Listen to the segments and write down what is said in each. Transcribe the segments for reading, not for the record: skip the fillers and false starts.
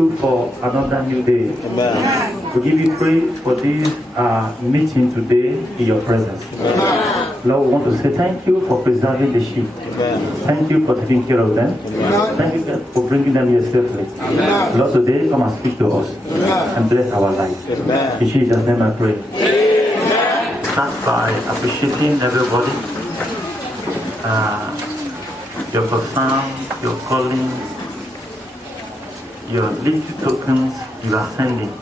you for another new day. Amen. We give you praise for this meeting today in your presence. Lord, we want to say thank you for preserving the sheep. Thank you for taking care of them. Thank you for bringing them here safely. Lord, today come and speak to us and bless our life. In Jesus' name I pray. Start by appreciating everybody, your concern, your calling, your little tokens you are sending.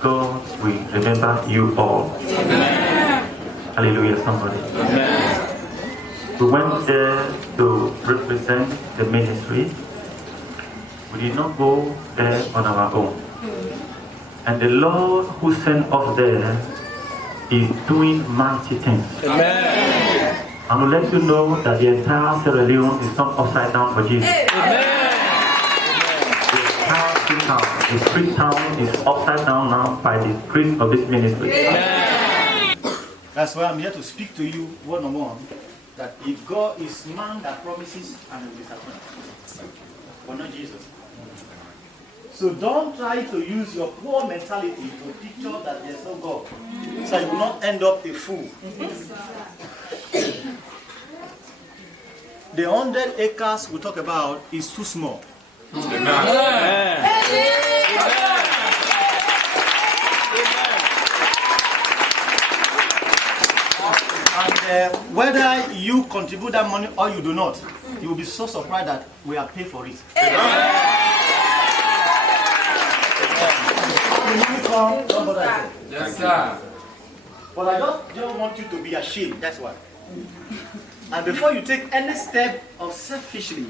God will remember you all. Amen. Hallelujah, somebody. Amen. We went there to represent the ministry. We did not go there on our own. And the Lord who sent us there is doing mighty things. Amen. And we'll let you know that the entire Sierra Leone is not upside down for Jesus. Amen. The street town is upside down now by the grace of this ministry. Amen. That's why I'm here to speak to you one-on-one, that if God is man that promises and will disappoint, but not Jesus. So don't try to use your poor mentality to picture that there's no God, so you will not end up a fool. The 100 acres we talk about is too small. Amen. Amen. And whether you contribute that money or you do not, you will be so surprised that we are paid for it. Yes, sir. But I don't want you to be ashamed, that's why. And before you take any step of selfishly,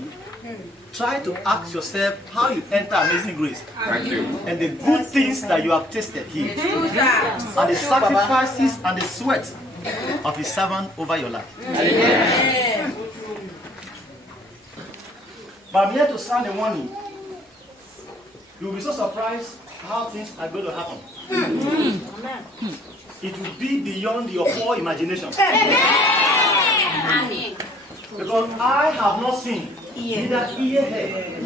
try to ask yourself how you enter Amazing Grace. Thank you. And the good things that you have tasted here. And the sacrifices and the sweat of his servant over your life. Amen. But I'm here to sound a warning. You will be so surprised how things are going to happen. It will be beyond your poor imagination. Amen. Because I have not seen, neither ear heard,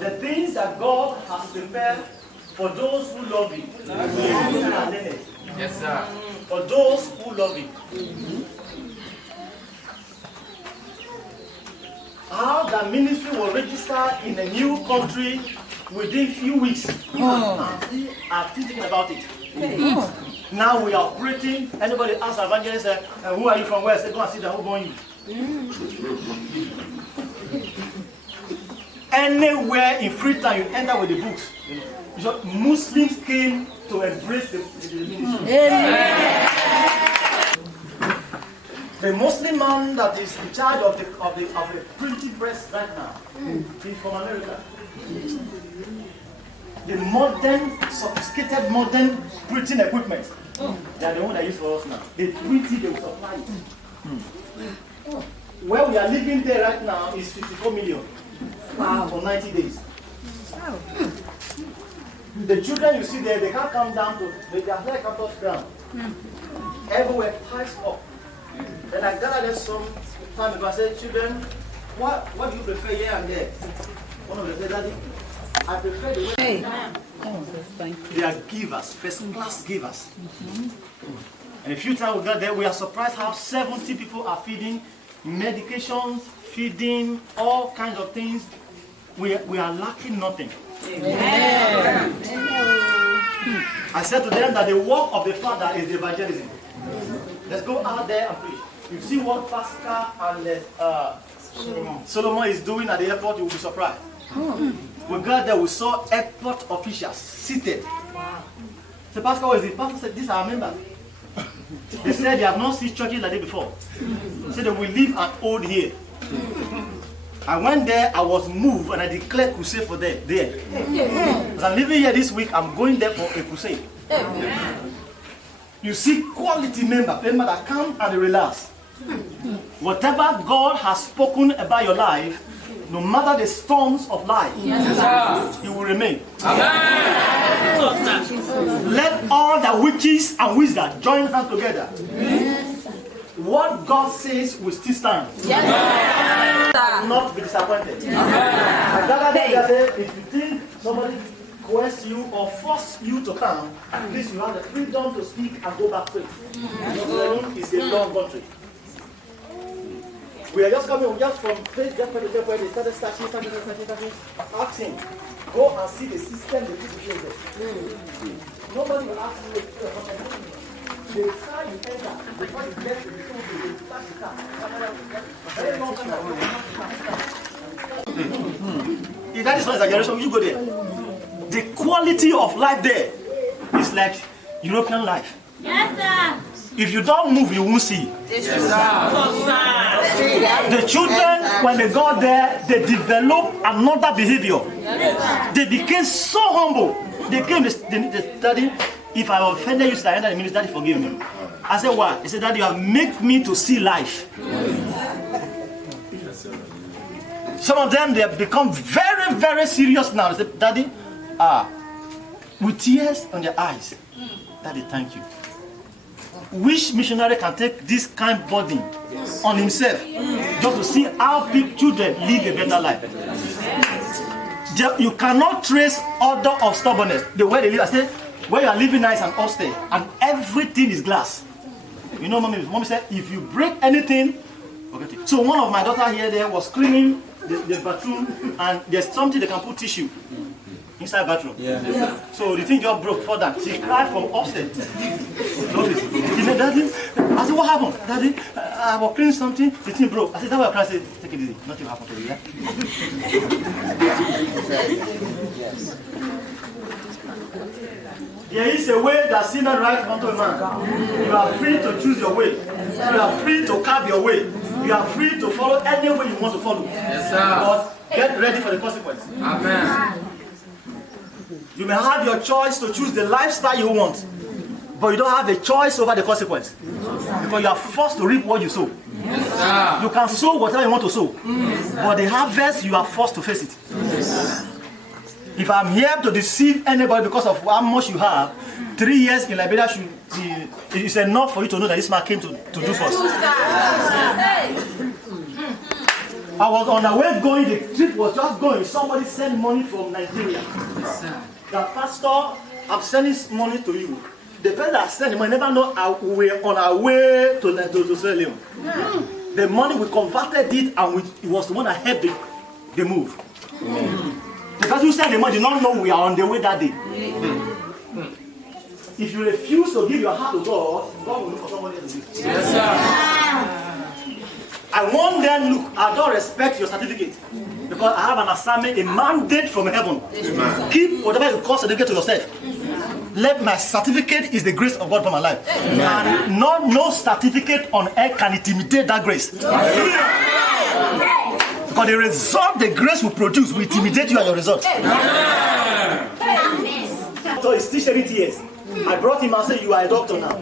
the things that God has prepared for those who love Him. Yes, sir. For those who love Him. How the ministry will register in a new country within few weeks. I'm still thinking about it. Now we are operating. Anybody ask evangelist, who are you from? Where? I say, go and see the who born you. Anywhere in Freetown you enter with the books. Muslims came to embrace the ministry. The Muslim man that is in charge of the printing press right now is from America. The modern, sophisticated modern printing equipment. They are the one that use for us now. They print it, they will supply it. Where we are living there right now is 54 million. Wow. For 90 days. Wow. The children you see there, they can't come down to, they are like a touch ground. Everywhere ties up. Then I gathered them some time ago. I said, children, what do you prefer here and there? One of them said, Daddy, I prefer the way. They are givers, first class givers. And a few times we got there, we are surprised how 70 people are feeding medications, feeding all kinds of things. We are lacking nothing. Amen. I said to them that the work of the Father is the evangelism. Let's go out there and preach. You see what Pascal and Solomon is doing at the airport, you will be surprised. We got there, we saw airport officials seated. So Pascal, what is it? Pascal said, these are our members. They said they have not seen churches like this before. They said they will live and old here. I went there, I was moved, and I declared crusade for them there. As I'm living here this week, I'm going there for a crusade. You see quality members that come and they relax. Whatever God has spoken about your life, no matter the storms of life, you will remain. Amen. Let all the witches and wizards join hands together. What God says will still stand. Not be disappointed. If you think somebody coerce you or force you to come, at least you have the freedom to speak and go back straight. Because it's a long country. We are just coming just from place just where they started starting. Ask him, go and see the system the people show there. Nobody will ask you the car you enter, before you get to the show, you start the car. Very long time ago. If that is not exaggeration, you go there. The quality of life there is like European life. Yes, sir. If you don't move, you won't see. Yes, sir. The children, when they got there, they developed another behavior. They became so humble. They came, they Daddy, if I offended you, I enter the ministry, Daddy, forgive me. I said, why? He said, Daddy, you have made me to see life. Some of them, they have become very, very serious now. They say, Daddy, with tears on their eyes, Daddy, thank you. Which missionary can take this kind of burden on himself just to see how children live a better life? You cannot trace order of stubbornness. The way they live, I said, where you are living nice and upstairs, and everything is glass. You know, mommy said, if you break anything, forget it. So one of my daughter here there was cleaning the bathroom, and there's something they can put tissue inside bathroom. Yeah. So the thing just broke for that. She cried from upstairs. He said, Daddy, I said, what happened? Daddy, I was cleaning something, the thing broke. I said, that was I said, take it easy, nothing happened to you, yeah? There is a way that seemeth right unto a man. You are free to choose your way. You are free to carve your way. You are free to follow any way you want to follow. Yes, sir. But get ready for the consequence. Amen. You may have your choice to choose the lifestyle you want, but you don't have a choice over the consequence. Because you are forced to reap what you sow. Yes, sir. You can sow whatever you want to sow, but the harvest, you are forced to face it. If I'm here to deceive anybody because of how much you have, 3 years in Liberia should be, it's enough for you to know that this man came to do first. I was on the way going, the trip was just going. Somebody sent money from Nigeria. The pastor, I'm sending money to you. The person that sent the money never know we're on our way to Sierra Leone. The money, we converted it, and it was the one that helped the move. The person who sent the money did not know we are on the way that day. If you refuse to give your heart to God, God will look for somebody else to do. Yes, sir. I want them, look, I don't respect your certificate. Because I have an assignment, a mandate from heaven. Amen. Keep whatever you call certificate to yourself. Let my certificate is the grace of God for my life. Amen. And no certificate on earth can intimidate that grace. Because the result the grace will produce will intimidate you and your result. So he's still shedding tears. I brought him and said, you are a doctor now,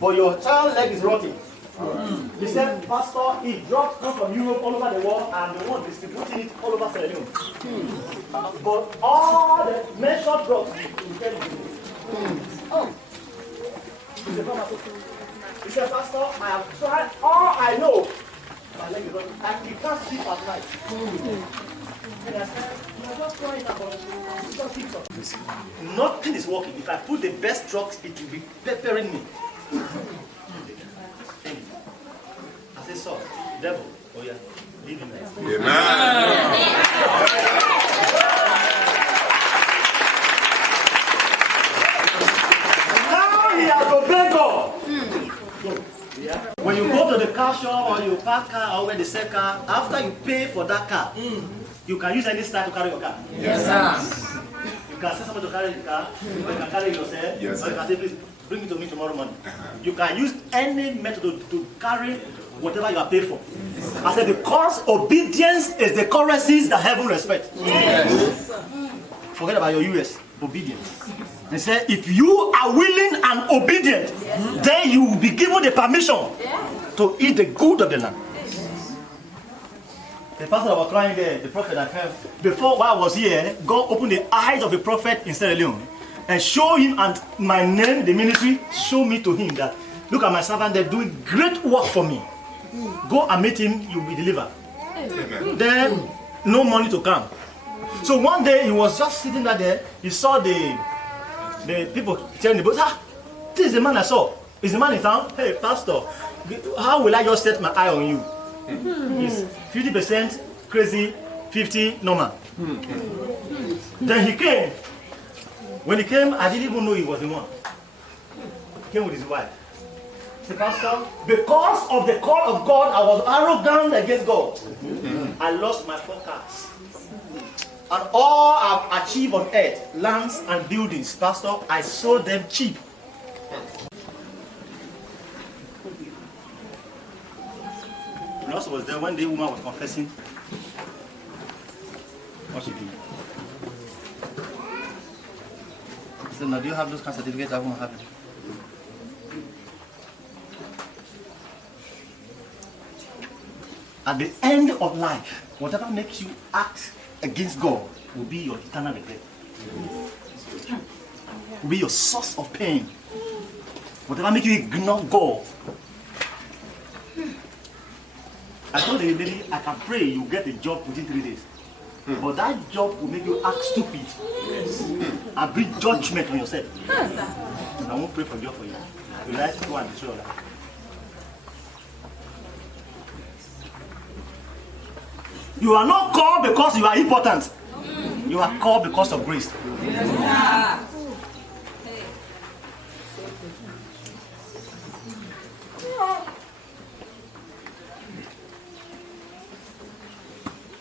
but your child leg is rotting. He said, Pastor, he drugs come from Europe all over the world, and they want distributing it all over Sierra Leone. But all the mentioned drugs will tell you. He said, Pastor, I have tried all I know. My leg is rotting. I can't sleep at night. And I said, you are just trying about nothing is working. If I put the best drugs, it will be peppering me. I said, so, devil, oh yeah, leave him there. Amen. Now he has obeyed God. Yeah. When you go to the car shop or you park car or where they sell car, after you pay for that car, you can use any style to carry your car. Yes, sir. You can send someone to carry the car, you can carry it yourself, yes, or you can say, please bring it to me tomorrow morning. You can use any method to carry whatever you are paid for. I said, because obedience is the currencies that heaven respects. Yes. Forget about your US. Obedience. They said, if you are willing and obedient, then you will be given the permission to eat the good of the land. The pastor that was crying there, the prophet that came, before while I was here, God opened the eyes of the prophet in Sierra Leone and show him, and my name, the ministry, show me to him that, look at my servant, they're doing great work for me. Go and meet him, you'll be delivered. Amen. Then, no money to come. So one day he was just sitting there. He saw the people telling the boys, this is the man I saw. Is the man in town? Hey, pastor, how will I just set my eye on you? He's 50% crazy, 50 normal. Then he came. When he came, I didn't even know he was the one. He came with his wife. He said, pastor, because of the call of God, I was arrogant against God. I lost my focus. And all I've achieved on earth, lands and buildings, pastor, I sold them cheap. And also was there when the woman was confessing what she did. He said, now do you have those kind of certificates? I won't have it. At the end of life, whatever makes you act against God will be your eternal regret. Will be your source of pain. Whatever makes you ignore God. I told the lady, I can pray you get a job within 3 days. But that job will make you act stupid. And bring judgment on yourself. And I won't pray for job for you. You like to go and destroy your life. You are not called because you are important. You are called because of grace.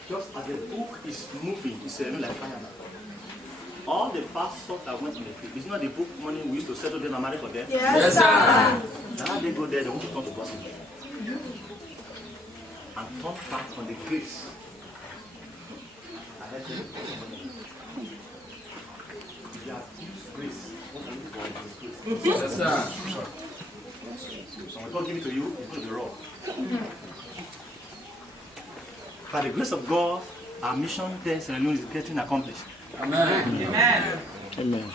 Just as the book is moving, it's like fire now. All the pastors that went on the field, it's not the book money we used to settle them and marry for them. Yes, sir. Now they go there, they want to turn to gossip. And turn back on the grace. I heard you. You have used grace. What are you for this grace? Yes, sir. So when God give it to you, it's going to be raw. By the grace of God, our mission there in Sierra Leone is getting accomplished. Amen. Amen. Amen.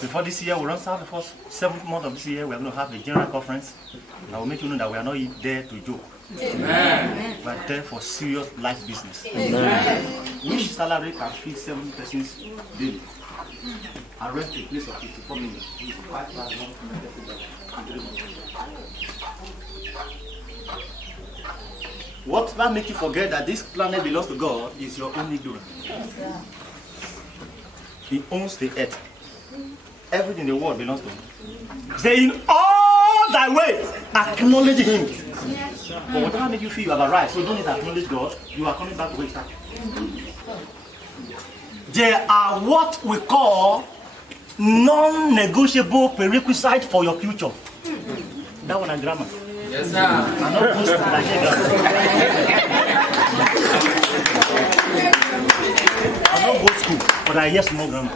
Before this year, we run out the first 7th month of this year, we are going to have a general conference. I will make you know that we are not there to joke. Amen. We are there for serious life business. Amen. Which salary can feed 7 persons daily? I rent a place of 54 million. It's 5,000 in 3 months. What will make you forget that this planet belongs to God is your own ignorance. He owns the earth. Everything in the world belongs to him. Say in all thy ways, acknowledge him. But whatever make you feel you have arrived, so don't need to acknowledge God, you are coming back to where you started. There are what we call non-negotiable prerequisites for your future. That one is grammar. Yes, sir. I'm not supposed to like I don't go to school, but I hear small grammar.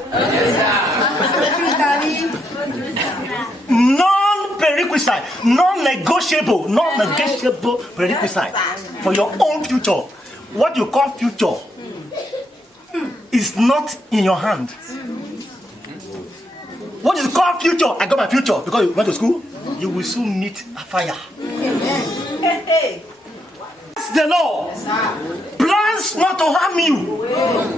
Non-prerequisite, non-negotiable prerequisite for your own future. What you call future is not in your hand. What is called future? I got my future because you went to school. You will soon meet a fire. That's the law. Plans not to harm you,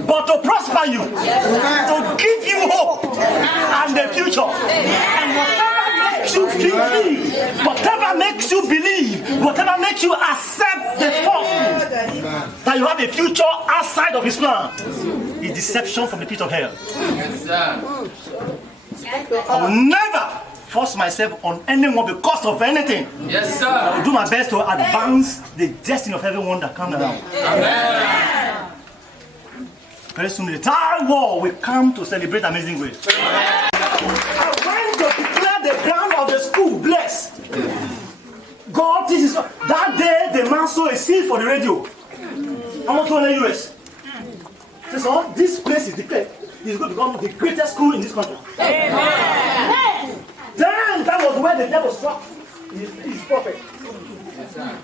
but to prosper you, to give you hope and the future. And whatever makes you feel free, whatever makes you believe, whatever makes you accept the falsehood that you have a future outside of his plan is deception from the pit of hell. Yes, sir. I will never force myself on anyone because of anything. Yes, sir. I will do my best to advance the destiny of everyone that comes around. Amen. Very soon the entire world will come to celebrate Amazing Grace. I went to declare the ground of the school blessed. God, this is that day the man saw a seed for the radio. How much $200 US? So this place is declared. It's going to become the greatest school in this country. Amen. Then that was where the devil struck his prophet. Yes, sir.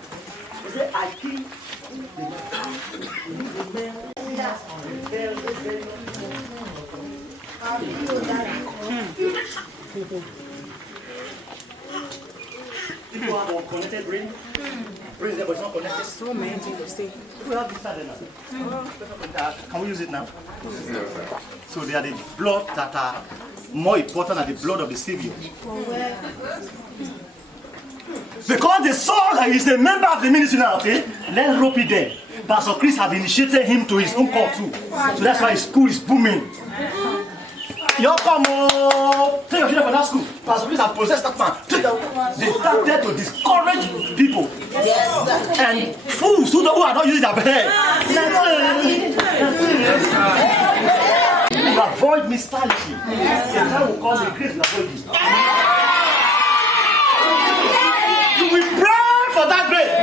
He said, I kill the man on the bell. People have connected brain. Brain is there, but it's not connected. So many things to say. We have this side now. Can we use it now? So they are the blood that are more important than the blood of the Savior. Because they saw that he's a member of the ministry now, okay? Let's rope it there. Pastor Chris have initiated him to his own call too. So that's why his school is booming. You come on, take your children for that school. Pastor Chris have possessed that man. They started to discourage people. And fools who are not using their head. You avoid mistality. The time will come, the grace will avoid you. You will pray for that grace.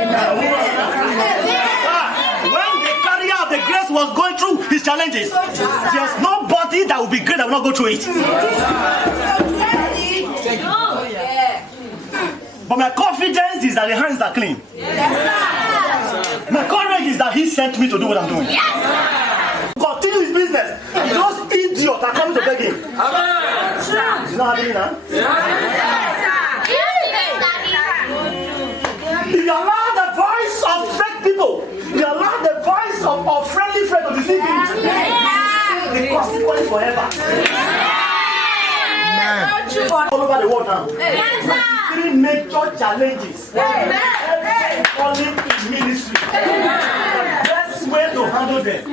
When the carrier of the grace was going through his challenges, there's nobody that will be great that will not go through it. But my confidence is that the hands are clean. My courage is that he sent me to do what I'm doing. Continue his business. Those idiots are coming to beg him. Is not happening now? If you allow the voice of fake people, if you allow the voice of friendly friends to deceive you, the consequence forever. All over the world now. Three major challenges. Calling in ministry. Best way to handle them.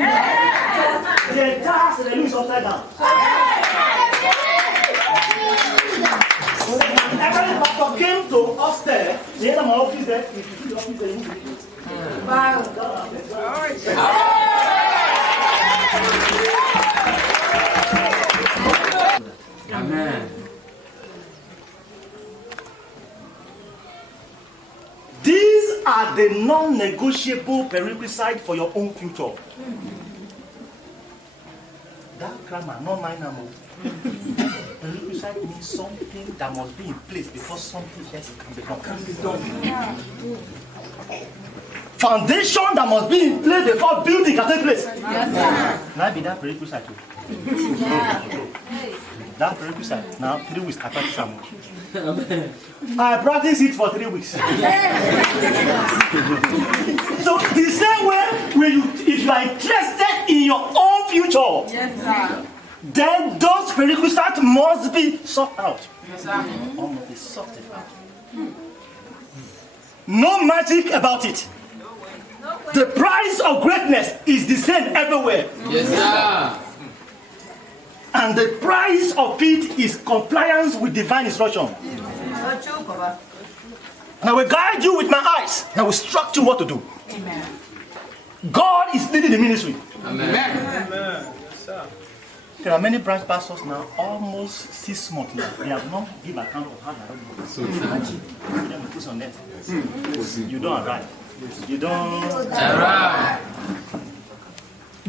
The entire ceremony is upside down. Every pastor came to upstairs. The end of my office there. If you see the office there, you move it. Amen. These are the non-negotiable prerequisites for your own future. That grammar, not mine now. Prerequisite means something that must be in place before something else can be done. Foundation that must be in place before building can take place. Now be that prerequisite. That prerequisite. Now 3 weeks I practice some. I practice it for 3 weeks. So the same way, if you are interested in your own future, then those prerequisites must be sought out. Or must be sorted out. No magic about it. The price of greatness is the same everywhere. Yes, sir. And the price of it is compliance with divine instruction. And I will guide you with my eyes. And I will instruct you what to do. Amen. God is leading the ministry. Amen. There are many branch pastors now, almost 6 months now. They have not given account of how they are doing. So let me put on that. You don't arrive. You don't Arrive.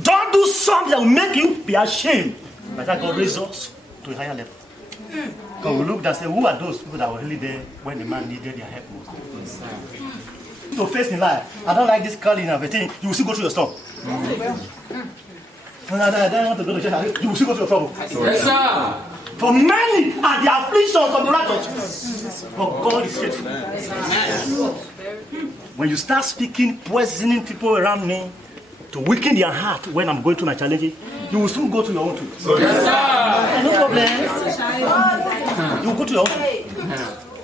Don't do something that will make you be ashamed. But that God raise us to a higher level. God will look and say, who are those people that were really there when the man needed their help most? So face in life. I don't like this calling and everything. You will still go through your stuff. I don't want to go to church. You will still go through your trouble. Yes, sir. For many are the afflictions of the righteous. But God is faithful. When you start speaking, poisoning people around me to weaken their heart when I'm going through my challenges, you will soon go to your own too. Yes, sir. No problem. You will go to your own too.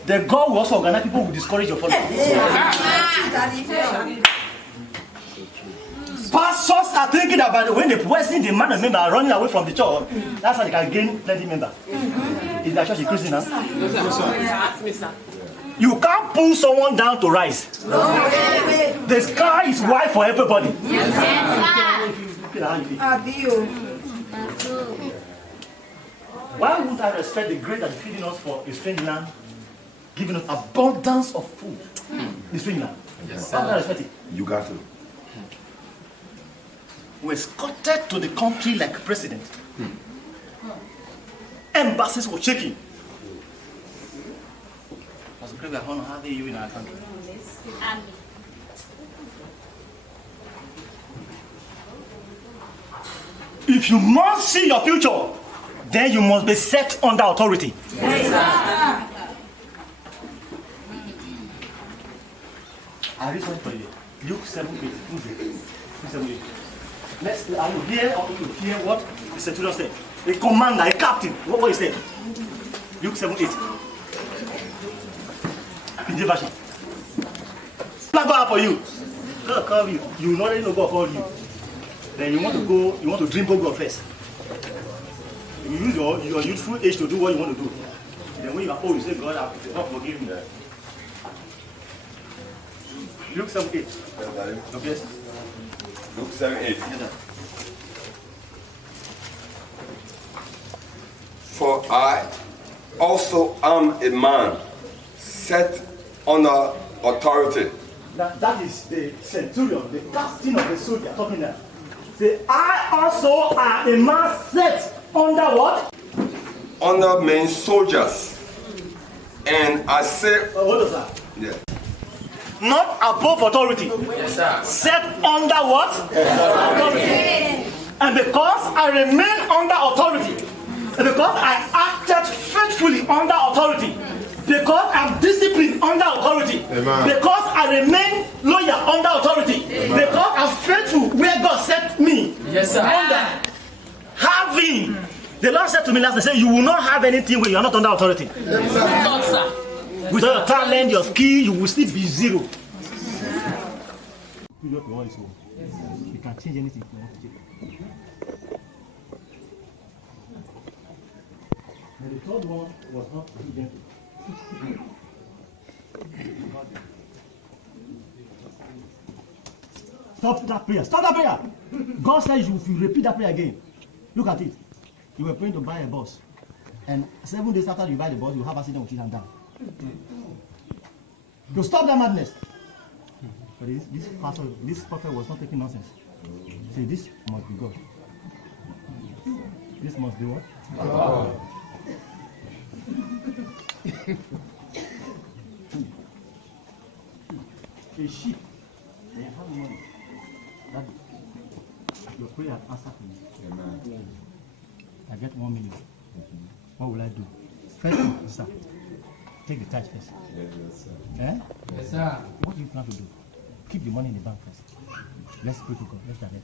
Then God will also organize people who discourage your followers. Pastors are thinking about when they poison the man and member are running away from the church. That's how they can gain plenty member. Is their church increasing now? You can't pull someone down to rise. The sky is wide for everybody. Why wouldn't I respect the grace that is feeding us for a strange land, giving us abundance of food in strange land? Yes, Why would I respect it? You got to. We're escorted to the country like president. Embassies were shaking. Pastor Craig, I don't know how they you in our country. If you must see your future, then you must be set under authority. I read something for you. Luke 7:8. Who's it? Luke 7:8. Let's are you hear or you hear what the centurion said? A commander, a captain. What he said? Luke 7:8. In the version. God out for you. God call you. You already know God called you. Then you want to go, you want to dream of God first. You use your youthful age to do what you want to do. Then when you are old, you say, God, God forgive me. Luke 7:8. Okay. Luke 7:8. For I also am a man set under authority. That is the centurion, the captain of the soldier talking there. Say, I also am a man set under what? Under men soldiers. And I say, What is that? yeah. Not above authority. Yes, sir. Set under what? Authority. And because I remain under authority, and because I acted faithfully under authority, because I'm disciplined under authority, because I remain loyal under authority, because I'm faithful where God set me Yes, sir. under, having. The Lord said to me last night, say, you will not have anything where you are not under authority. Yes, sir. With all your talent, your skill, you will still be zero. You can change anything if you want to change. And the third one was not too gentle. Stop that prayer. Stop that prayer. God says if you repeat that prayer again, look at it. You were praying to buy a bus. And 7 days after you buy the bus, you have accident with it and die. To stop that madness. But this prophet was not taking nonsense. Say, this must be God. This must be what? God. A sheep, they have money. That your prayer answered me. I get 1 million. What will I do? First thing, sir, take the tithe first. Yes, sir. Eh? Yes, sir. What do you plan to do? Keep the money in the bank first. Let's pray to God. Let's direct it.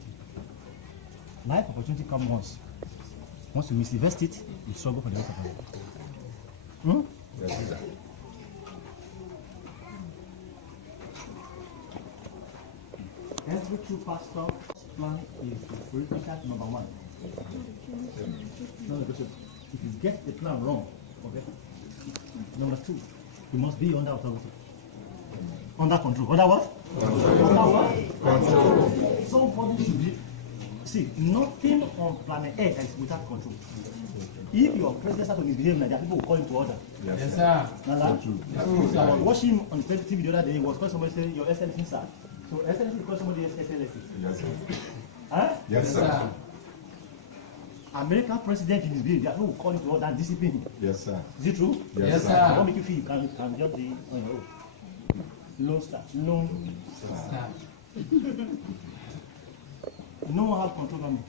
Life opportunity comes once. Once you misinvest it, you struggle for the rest of your life. Yes, sir. Every true pastor plan is research number 1. No, because if you get the plan wrong, okay. Number 2, you must be under authority. Under control. Under what? Under what? Control. Somebody should be. See, nothing on planet Earth is without control. If your president starts to misbehave like that, people will call him to order. Yes, sir. I was watching on the TV the other day, he was calling somebody saying, your excellency, sir. So excellency is calling somebody else excellency. Yes, sir. Huh? Yes, sir. American president in his bill, people will call him to order and discipline him. Yes, sir. Is it true? Yes, I sir. don't make you feel you can just be on your own. Lone star. Lone star. No one has control on me.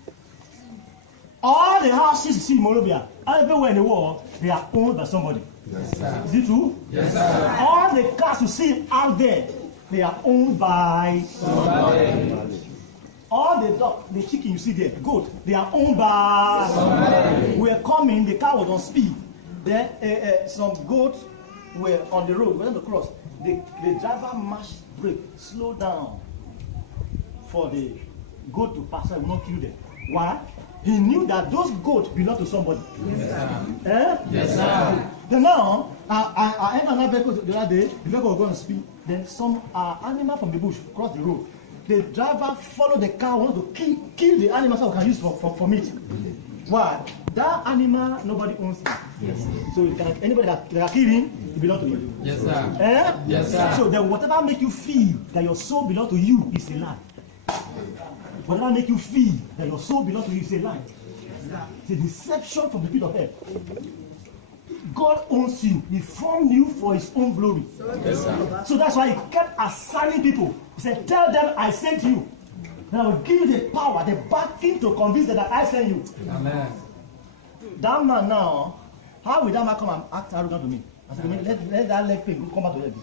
All the houses you see in Morovia, everywhere in the world, they are owned by somebody. Yes, sir. Is it true? Yes, sir. All the cars you see out there, they are owned by somebody. All the dog, the chicken you see there, goat, they are owned by somebody. We were coming, the car was on speed. Then some goats were on the road, went to cross. The driver mashed brake, slowed down for the goat to pass. I will not kill them. Why? He knew that those goats belong to somebody. Yes, sir. Eh? Yes, sir. Then now, I entered another vehicle the other day. The vehicle was going to speed. Then some animal from the bush crossed the road. The driver followed the car, wanted to kill the animal so we can use for meat. Why? That animal, nobody owns it. Yes. So anybody that kill him, it belongs to you. Yes, sir. Eh? Yes, sir. So then whatever make you feel that your soul belongs to you is a lie. Whatever make you feel that your soul belongs to you is a lie. It's a deception from the pit of hell. God owns you. He formed you for his own glory. Yes, sir. So that's why he kept assigning people. He said, tell them I sent you. And I will give you the power, the backing to convince them that I sent you. Amen. That man now, how will that man come and act arrogant to me? I said, let that leg pain come back to heaven.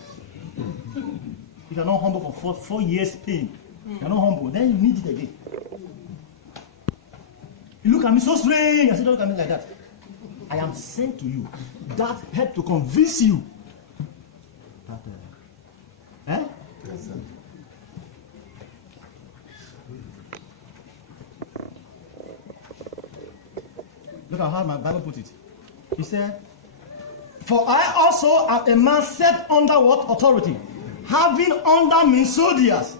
if you're not humble for 4 years pain, you're not humble, then you need it again. You look at me so strange. I said, don't look at me like that. I am sent to you. That helped to convince you. That, eh? Yes, sir. Look at how my Bible put it. He said, for I also am a man set under what authority? Having under me soldiers.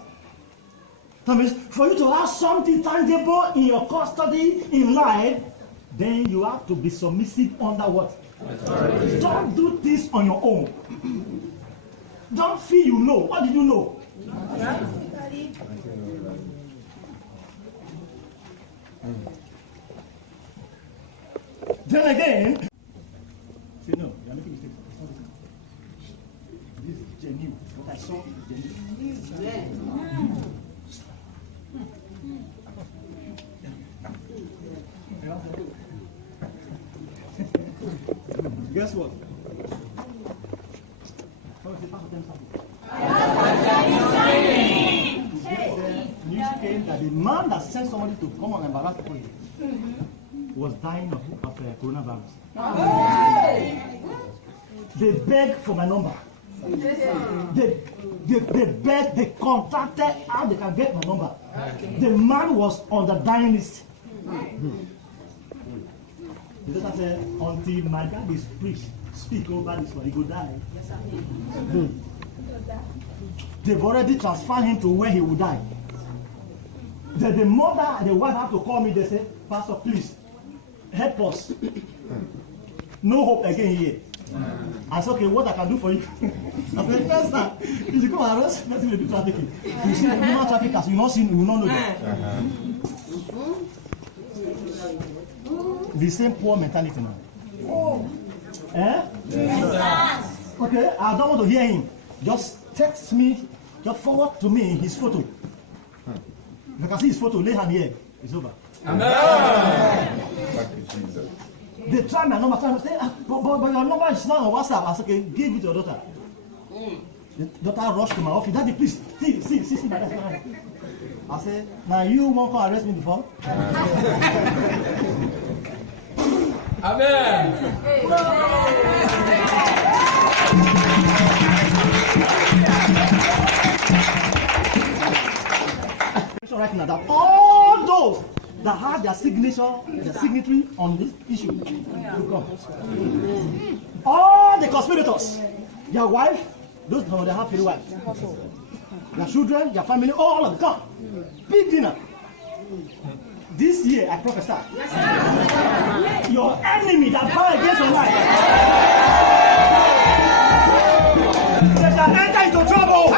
That means for you to have something tangible in your custody in life, then you have to be submissive under what? Authority. Don't do things on your own. Don't feel you know. What did you know? Then again, say no, you are making mistakes. This is genuine. What I saw is genuine. Guess what? News came that the man that sent somebody to come and embarrass people was dying of coronavirus. They begged for my number. They begged, they contacted how they can get my number. The man was on the dying list. The doctor said, until my dad is preached, speak over this one, he will die. They've already transferred him to where he will die. The mother and the wife have to call me. They say, Pastor, please help us. No hope again here. I said, okay, what I can do for you? I said, yes, sir. If you come and arrest, let me do trafficking. You see, human traffickers, you not see, you not know that. The same poor mentality now. Eh? Yes. Okay, I don't want to hear him. Just text me, just forward to me his photo. If I can see his photo, lay hand here. It's over. Amen. Thank you, Jesus. They try my number, try to say, but your number is not on WhatsApp. I said, okay, give it to your daughter. The daughter rushed to my office. Daddy, please, see my daughter. I said, now you won't come arrest me before? Amen. Right now, that all those that had their signatory on this issue will come. All the conspirators, their wife, those who they have three wives, their children, their family, all of them come. Big dinner. This year, I prophesy. Your enemy that fight against your life, they shall enter into trouble.